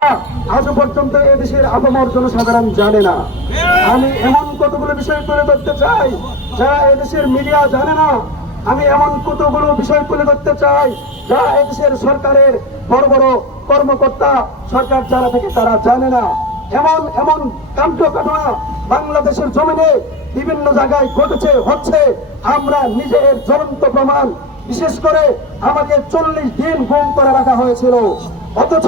আজও পর্যন্ত এদেশের আপামর জনসাধারণ জানে না। আমি এমন কতগুলো বিষয় তুলে ধরতে চাই যারা এদেশের মিডিয়া জানে না। আমি এমন কতগুলো বিষয় তুলে ধরতে চাই যা এদেশের সরকারের বড় বড় কর্মকর্তা সরকার যারা থেকে তারা জানে না। এমন এমন কাণ্ড ঘটনা বাংলাদেশের জমিনে বিভিন্ন জায়গায় ঘটেছে হচ্ছে, আমরা নিজের জ্বলন্ত প্রমাণ। বিশেষ করে আমাকে 40 দিন গুম করে রাখা হয়েছিল, অথচ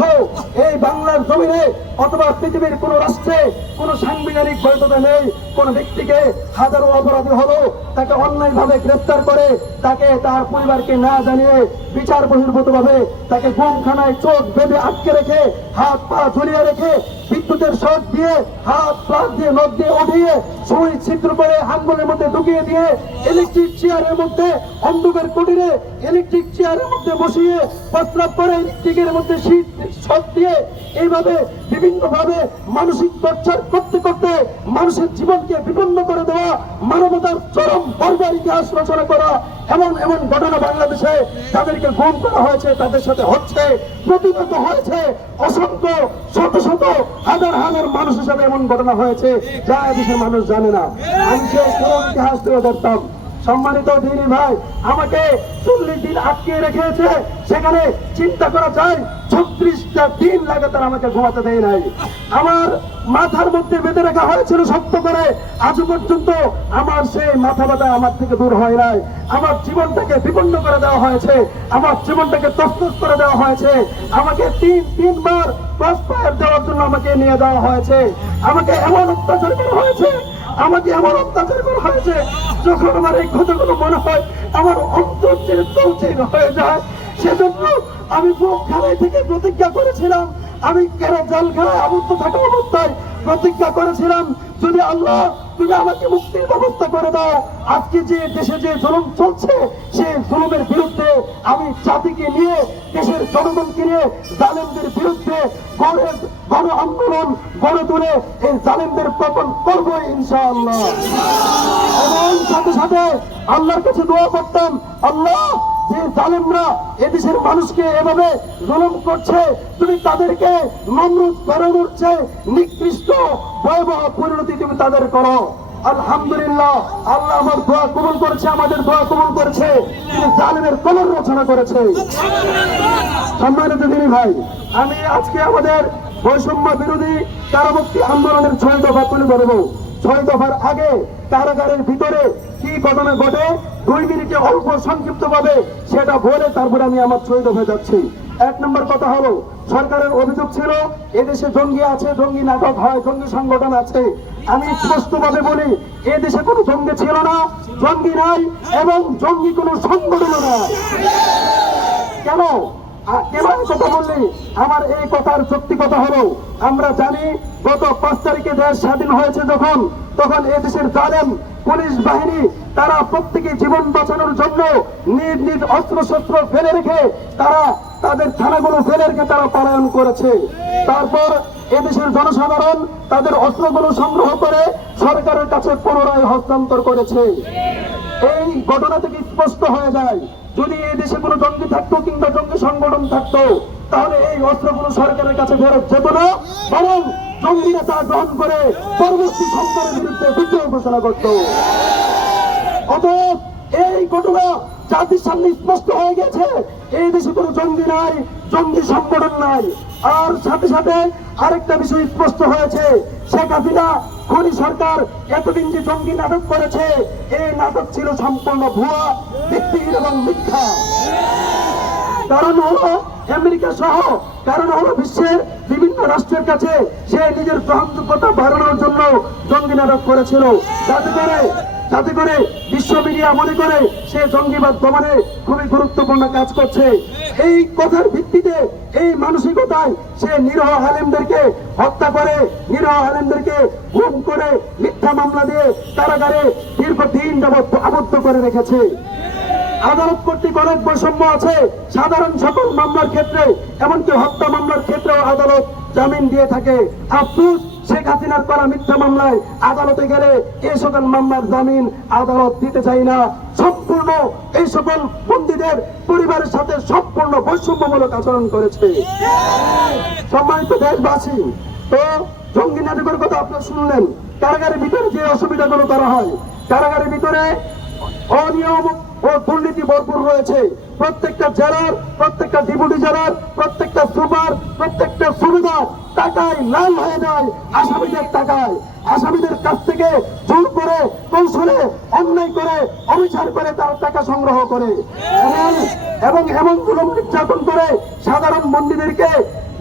এই বাংলার জমিনে অথবা পৃথিবীর কোন রাষ্ট্রে কোন সাংবিধানিক বৈধতা নেই। কোন ব্যক্তিকে হাজারো অপরাধী হলো তাকে অন্যায়ভাবে গ্রেফতার করে তাকে তার পরিবারকে না জানিয়ে বিচার বহির্ভূত ভাবে তাকে গুমখানায় চোখ বেঁধে আটকে রেখে হাত পা ঝুলিয়ে রেখে বিদ্যুতের শক দিয়ে হাত পা দিয়ে নখ দিয়ে উঠিয়ে সুই ছিদ্র করে আঙ্গুলের মধ্যে ঢুকিয়ে দিয়ে ইলেকট্রিক চেয়ারের মধ্যে অন্ধকার কুটিরে ইলেকট্রিক চেয়ারের মধ্যে বসিয়ে প্রস্রাব করে ইলেকট্রিকের মধ্যে শীত শক দিয়ে এইভাবে বিভিন্ন ভাবে মানসিক টর্চার করতে করতে মানুষের জীবনকে বিপন্ন করে দেওয়া, মানবতার চরম বর্বর ইতিহাস রচনা করা, এমন এমন ঘটনা বাংলাদেশে যাদেরকে গুম করা হয়েছে তাদের সাথে হচ্ছে, প্রতিহত হয়েছে। অসংখ্য শত শত হাজার হাজার মানুষের সাথে এমন ঘটনা হয়েছে যা দেশের মানুষ জানে না। আমি সেই ইতিহাস তুলে ধরতাম। সম্মানিত দিনী ভাই, আমাকে 40 দিন আটকে রেখেছে, সেখানে চিন্তা করা যায় 36টা দিন লাগাতার আমাকে ঘুমাতে দেয় নাই। আমার মাথার মধ্যে বেঁধে রাখা হয়েছিল শক্ত করে, আজ পর্যন্ত আমার সেই মাথা ব্যথা আমার থেকে দূর হয় নাই। আমার জীবনটাকে বিপন্ন করে দেওয়া হয়েছে, আমার জীবনটাকে তছনছ করে দেওয়া হয়েছে। আমাকে তিনবার ক্রস ফায়ার দেওয়ার জন্য আমাকে নিয়ে যাওয়া হয়েছে। আমাকে এমন অত্যাচার করা হয়েছে, আমাকে এমন অত্যাচার করা হয়েছে, যখন আমার এই কথাগুলো মনে হয় আমার অন্তর ছেড়ে চৌচির হয়ে যায়। সেজন্য আমি বুকখানায় থেকে প্রতিজ্ঞা করেছিলাম, আমি কেরা জেলখানায় আবদ্ধ থাকা অবস্থায় প্রতিজ্ঞা করেছিলাম, যদি আল্লাহ তুমি আমাকে মুক্তির ব্যবস্থা করে দাও, আজকে যে দেশে যে জুলুম চলছে সেই জুলুমের বিরুদ্ধে আমি জাতিকে নিয়ে দেশের জনগণকে নিয়ে জালেমদের বিরুদ্ধে গণ আন্দোলন গড়ে তুলে এই জালেমদের পতন করবো ইনশাআল্লাহ। এবং সাথে সাথে আল্লাহর কাছে দোয়া করতাম, আল্লাহ যে জালেমরা এদেশের মানুষকে এভাবে জুলুম করছে তুমি তাদেরকে নমরুদ ফেরাউনের চেয়ে নিকৃষ্ট ভয়াবহ পরিণতি তুমি তাদের করো। আলহামদুলিল্লাহ, আল্লাহ আমার দোয়া কবুল করেছে, আমাদের দোয়া কবুল করেছে, তিনি জালেমের কবর রচনা করেছে। সম্মানিত দিনী ভাই, আমি আজকে আমাদের বৈষম্য বিরোধী কারামুক্তি আন্দোলনের 6 দফা তুলে ধরবো। 6 দফার আগে কারাগারের ভিতরে কি ঘটনা ঘটে 2 মিনিটে অল্প সংক্ষিপ্ত ভাবে সেটা বলে তারপরে আমি আমার 6 দফায় যাচ্ছি। 1 নম্বর কথা হলো, সরকারের অভিযোগ ছিল এদেশে জঙ্গি আছে, জঙ্গি নাটক হয়, জঙ্গি সংগঠন আছে। আমি স্পষ্ট ভাবে বলি, এদেশে কোনো জঙ্গি ছিল না, জঙ্গি নাই এবং জঙ্গি কোনো সংগঠনও নাই। কেন কথা বললি? আমার এই কথার যৌক্তিকতা হলো, আমরা জানি গত 5 তারিখে দেশ স্বাধীন হয়েছে তখন এদেশের জালেম পুলিশ বাহিনী তারা প্রত্যেকে জীবন বাঁচানোর জন্য নিজ নিজ অস্ত্রশস্ত্র ফেলে রেখে তারা তাদের থানাগুলো ফেলে রেখে তারা পলায়ন করেছে। তারপর এদেশের জনসাধারণ তাদের অস্ত্রগুলো সংগ্রহ করে সরকারের কাছে পুনরায় হস্তান্তর করেছে। এই ঘটনা থেকে স্পষ্ট হয়ে যায়, যদি এই দেশে কোনো জঙ্গি থাকতো কিংবা জঙ্গি সংগঠন থাকতো তাহলে এই অস্ত্রগুলো সরকারের কাছে ফেরত যেত না, বরং জঙ্গিরা তা গ্রহণ করে পরবর্তী সরকারের বিরুদ্ধে বিদ্রোহ ঘোষণা করত। অতএব এই ঘটনা জাতির সামনে স্পষ্ট হয়ে গেছে, এই দেশে কোনো জঙ্গি নাই, জঙ্গি সংগঠন নাই। আর সাথে সাথে আরেকটা বিষয় স্পষ্ট হয়েছে, শেখ হাসিনা খনি সরকার এতদিন যে জঙ্গি নাটক করেছে এই নাটক ছিল সম্পূর্ণ ভুয়া, ভিত্তিহীন এবং মিথ্যা। কারণ হলো আমেরিকা সহ, কারণ হলো বিশ্বের বিভিন্ন রাষ্ট্রের কাছে সে নিজের গ্রহণযোগ্যতা বাড়ানোর জন্য জঙ্গি নাটক করেছিল, যাতে করে বিশ্ব মিডিয়া মনে করে সে জঙ্গিবাদ দমনে খুবই গুরুত্বপূর্ণ কাজ করছে। এই কথার ভিত্তিতে এই মানসিকতায় সে নিরহ আলেমদেরকে হত্যা করে, নিরহ আলেমদেরকে গুম করে মিথ্যা মামলা দিয়ে কারাগারে দীর্ঘদিন যাবৎ আবদ্ধ করে রেখেছে। আদালত কর্তৃক অনেক বৈষম্য আছে, সাধারণ সকল মামলার ক্ষেত্রে এমনকি হত্যা মামলার ক্ষেত্রেও আদালত জামিন দিয়ে থাকে। আফসোস শেখ হাসিনার করা মিথ্যা মামলায় আদালতে গেলে এই সকল মামলার জামিন আদালত দিতে চাই না। সম্পূর্ণ এই সকল বন্দীদের পরিবারের সাথে সম্পূর্ণ বৈষম্যমূলক আচরণ করেছে। সম্মানিত দেশবাসী, তো জঙ্গি নাটকের কথা আপনারা শুনলেন। কারাগারের ভিতরে যে অসুবিধাগুলো করা হয়, কারাগারের ভিতরে অনিয়ম ও দুর্নীতি ভরপুর রয়েছে। প্রত্যেকটা জেলার, প্রত্যেকটা ডেপুটি জেলার, প্রত্যেকটা সুপার, প্রত্যেকটা সুবিধার টাকায় লাল হয়ে যায় আসামিদের টাকায়। আসামিদের কাছ থেকে জোর করে, কৌশলে, অন্যায় করে, অবিচার করে তারা টাকা সংগ্রহ করে এবং এমন জুলুম নির্যাতন করে সাধারণ বন্দীদেরকে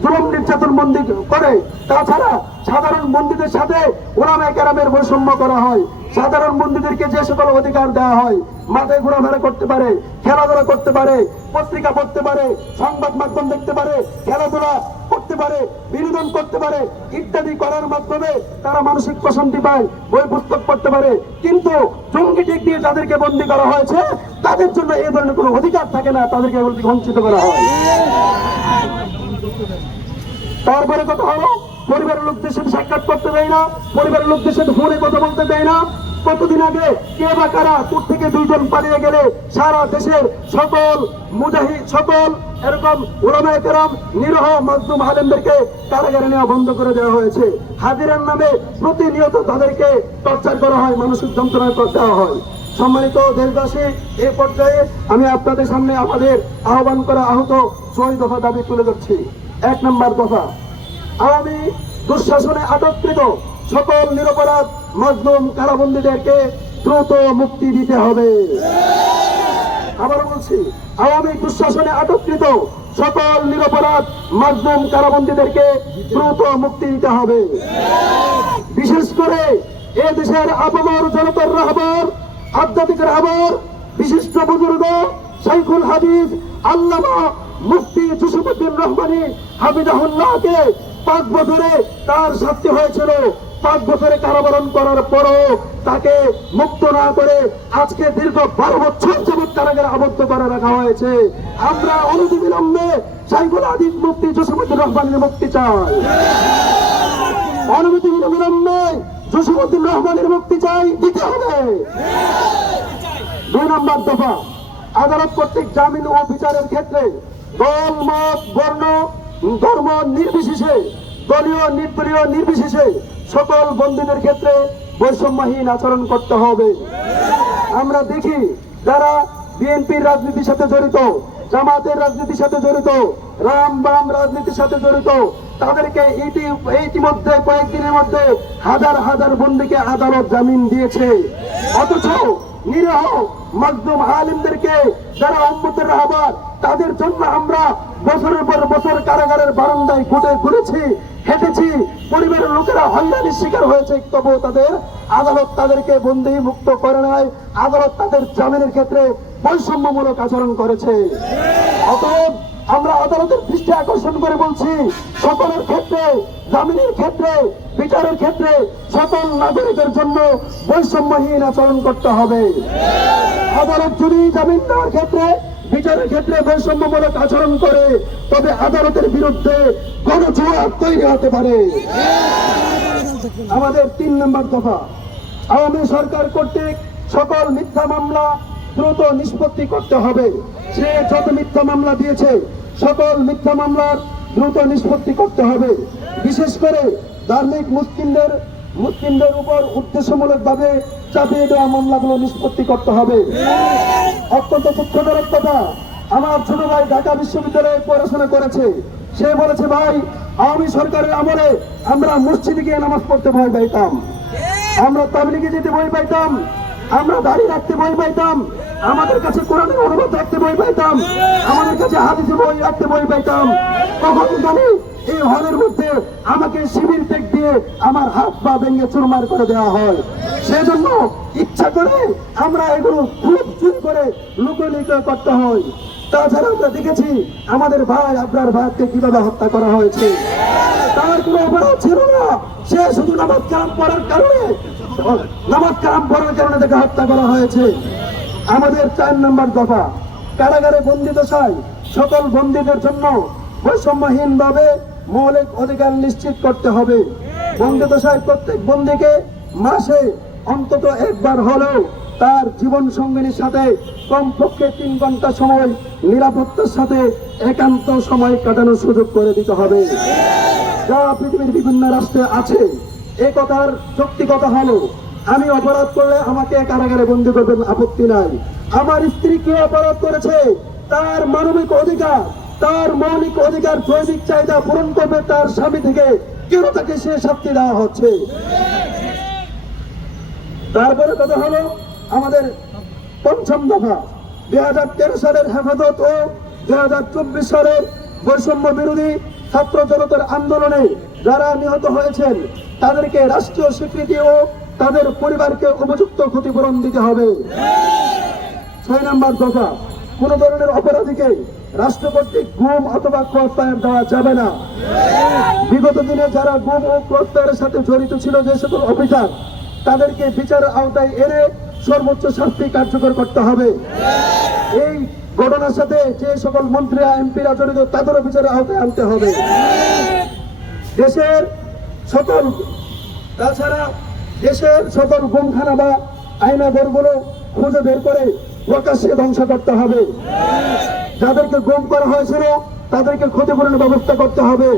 জুলুম নির্যাতন বন্দী করে। তাছাড়া সাধারণ বন্দীদের সাথে ওলামায়ে কেরামের বৈষম্য করা হয়। সাধারণ বন্দীদেরকে যে সকল অধিকার দেওয়া হয়, মাঠে ঘোরাফেরা করতে পারে, খেলাধুলা করতে পারে, পত্রিকা পড়তে পারে, সংবাদ মাধ্যম দেখতে পারে, খেলাধুলা করতে পারে, বিনোদন করতে পারে ইত্যাদি করার মাধ্যমে তারা মানসিক প্রশান্তি পায়, বই পুস্তক পড়তে পারে। কিন্তু জঙ্গি দিক দিয়ে যাদেরকে বন্দী করা হয়েছে তাদের জন্য এই ধরনের কোনো অধিকার থাকে না, তাদেরকে বঞ্চিত করা হয়। তারপরে কথা হলো, পরিবারের লোকদের সাথে সাক্ষাৎ করতে দেয় না, পরিবারের লোকদের সাথে ফোনে কথা বলতে দেয় না। কতদিন আগে কে বা কারা কোর্ট থেকে 2 জন পালিয়ে গেলে সারা দেশের সকল মুজাহিদ, সকল এরকম উলামায়ে কেরাম, নিরহ মাজলুম আলেমদেরকে কারাগারে নেওয়া বন্ধ করে দেওয়া হয়েছে। হাজিরার নামে প্রতিনিয়ত তাদেরকে টর্চার করা হয়, মানসিক যন্ত্রণা দেওয়া হয়। সম্মানিত দেশবাসী, এই পর্যায়ে আমি আপনাদের সামনে আমাদের আহ্বান করা আহত 6 দফা দাবি তুলে ধরছি। 1 নম্বর দফা, আওয়ামী দুঃশাসনে আটককৃত সকল নিরপরাধ মাজলুম কারাবন্দীদেরকে দ্রুত মুক্তি দিতে হবে। আবার বলছি, আওয়ামী দুঃশাসনে আটককৃত সকল নিরপরাধ মাজলুম কারাবন্দীদেরকে দ্রুত মুক্তি দিতে হবে। বিশেষ করে এ দেশের আপামর জনতার রাহবার, আধ্যাত্মিক রাহবার, বিশিষ্ট বুজুর্গ শাইখুল হাদিস আল্লামা মুফতি জসিমউদ্দিন রহমানী হাফিজাহুল্লাহকে 5 বছরে তার শাস্তি হয়েছিল। 5 বছরে কারাবরণ করার পরও তাকে মুক্ত না করে আজকে দীর্ঘ 12 বছর যাবৎ কারাগারে আবদ্ধ করে রাখা হয়েছে। আমরা অনতিবিলম্বে শাইখুল হাদিস মুফতি জসিমউদ্দিন রহমানীর মুক্তি চাই। অনতিবিলম্বে জসিমউদ্দিন রহমানীর মুক্তি চাই, দিতে হবে। 2 নম্বর দফা, আদালত কর্তৃক জামিন ও বিচারের ক্ষেত্রে দল, মত, বর্ণ, ধর্ম নির্বিশেষে, দলীয় নির্দলীয় নির্বিশেষে সকল বন্দীদের ক্ষেত্রে বৈষম্যহীন আচরণ করতে হবে। আমরা দেখি যারা বিএনপির রাজনীতির সাথে জড়িত, জামাতের রাজনীতির সাথে জড়িত, রাম বাম রাজনীতির সাথে জড়িত, তাদেরকে ইতিমধ্যে কয়েকদিনের মধ্যে হাজার হাজার বন্দীকে আদালত জামিন দিয়েছে। অথচ নিরহ মাজলুম আলেমদেরকে যারা উম্মতের রাহবার, তাদের জন্য আমরা বছরের পর বছর কারাগারের বারান্দায় ঘুরেছি, হেঁটেছি, পরিবারের লোকেরা হয়রানির শিকার হয়েছে, তবু তাদের আদালত তাদেরকে বন্দী মুক্ত করে নাই। আদালত তাদের জামিনের ক্ষেত্রে বৈষম্যমূলক আচরণ করেছে। অতএব আমরা আদালতের দৃষ্টি আকর্ষণ করে বলছি, সকলের ক্ষেত্রে, জামিনের ক্ষেত্রে, বিচারের ক্ষেত্রে সকল নাগরিকের জন্য বৈষম্যহীন আচরণ করতে হবে। আদালত যদি জামিন দেওয়ার ক্ষেত্রে, বিচারের ক্ষেত্রে বৈষম্যমূলক আচরণ করে, তবে আদালতের বিরুদ্ধে গণজোয়ার তৈরি হতে পারে। আমাদের 3 নম্বর দফা, আওয়ামী সরকার কর্তৃক সকল মিথ্যা মামলা দ্রুত নিষ্পত্তি করতে হবে। সে যত মিথ্যা মামলা দিয়েছে সকল মিথ্যা মামলার দ্রুত নিষ্পত্তি করতে হবে। বিশেষ করে ধার্মিক মুসলিমদের উপর উদ্দেশ্যমূলকভাবে চাপিয়ে দেওয়া মামলাগুলো নিষ্পত্তি করতে হবে। অত্যন্ত দুঃখজনক কথা, আমার ছোট ভাই ঢাকা বিশ্ববিদ্যালয়ে পড়াশোনা করেছে। সে বলেছে, ভাই, আওয়ামী সরকারের আমলে আমরা মসজিদে গিয়ে নামাজ পড়তে ভয় পাইতাম, আমরা তাবলীগে যেতে ভয় পাইতাম, আমরা দাড়ি রাখতে ভয় পাইতাম, আমাদের কাছে কোরআনের অনুবাদ রাখতে ভয় পাইতাম, আমাদের কাছে হাদিসের বই রাখতে ভয় পাইতাম। কখন জানি এই হলের মধ্যে আমাকে শিবির ত্যাগ দিয়ে আমার হাত পা ভেঙে চুরমার করে দেওয়া হয়। সেজন্য ইচ্ছা করে আমরা এগুলো খুব চুরি করে লুকোলিকে করতে হয়। তাছাড়া আমরা দেখেছি আমাদের ভাই, আপনার ভাইকে কিভাবে হত্যা করা হয়েছে। তার কোনো অপরাধ ছিল না, সে শুধু নামাজ কালাম পড়ার কারণে তাকে হত্যা করা হয়েছে। আমাদের 4 নম্বর দফা, কারাগারে বন্দী দশায় সকল বন্দীদের জন্য বৈষম্যহীনভাবে মৌলিক অধিকার নিশ্চিত করতে হবে। বন্দিদশায় প্রত্যেক বন্দীকে মাসে অন্তত একবার হলেও তার জীবন সঙ্গিনীর সাথে কমপক্ষে 3 ঘন্টা সময় নিরাপত্তার সাথে একান্ত সময় কাটানোর সুযোগ করে দিতে হবে, যা পৃথিবীর বিভিন্ন রাষ্ট্রে আছে। এই কথার যৌক্তিকতা হলো, আমি অপরাধ করলে আমাকে কারাগারে বন্দী করবেন, আপত্তি নাই। আমার স্ত্রী কি অপরাধ করেছে, তার মানবিক অধিকার, তার মৌলিক অধিকার, জৈবিক চাহিদা পূরণ করবে তার স্বামী থেকে, কেন তাকে সে শাস্তি দেওয়া হচ্ছে? তারপরে কথা হলো আমাদের 5ম দফা, 2013 সালের হেফাজত ও 2024 সালের বৈষম্য বিরোধী ছাত্র জনতার আন্দোলনে যারা নিহত হয়েছেন তাদেরকে রাষ্ট্রীয় স্বীকৃতি ও তাদের পরিবারকে উপযুক্ত ক্ষতিপূরণ দিতে হবে। 6 নম্বর দফা, কোন ধরনের অপরাধীকে রাষ্ট্র কর্তৃক গুম অথবা ক্রসফায়ার দেওয়া যাবে না। বিগত দিনে যারা গুম ও ক্রসফায়ারের সাথে জড়িত ছিল যে সকল অফিসার, তাদেরকে বিচারের আওতায় এনে সর্বোচ্চ শাস্তি কার্যকর করতে হবে। এই ঘটনার সাথে যে সকল মন্ত্রীরা এমপিরা জড়িত তাদেরও বিচারের আওতায় আনতে হবে। তাছাড়া দেশের সকল গুমখানা বা আয়নাঘরগুলো খুঁজে বের করে প্রকাশ্যে ধ্বংস করতে হবে। যাদেরকে গুম করা হয়েছিল তাদেরকে ক্ষতিপূরণের ব্যবস্থা করতে হবে।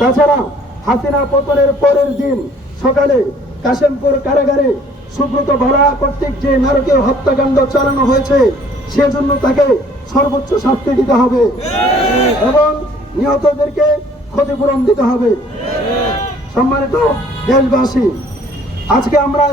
তাছাড়া হাসিনা পতনের পরের দিন সকালে কাশিমপুর কারাগারে সুব্রত বরা কর্তৃক যে নারকীয় হত্যাকাণ্ড চালানো হয়েছে সেজন্য তাকে সর্বোচ্চ শাস্তি দিতে হবে এবং নিহতদেরকে ক্ষতিপূরণ দিতে হবে। সম্মানিত দেশবাসী, আজকে আমরা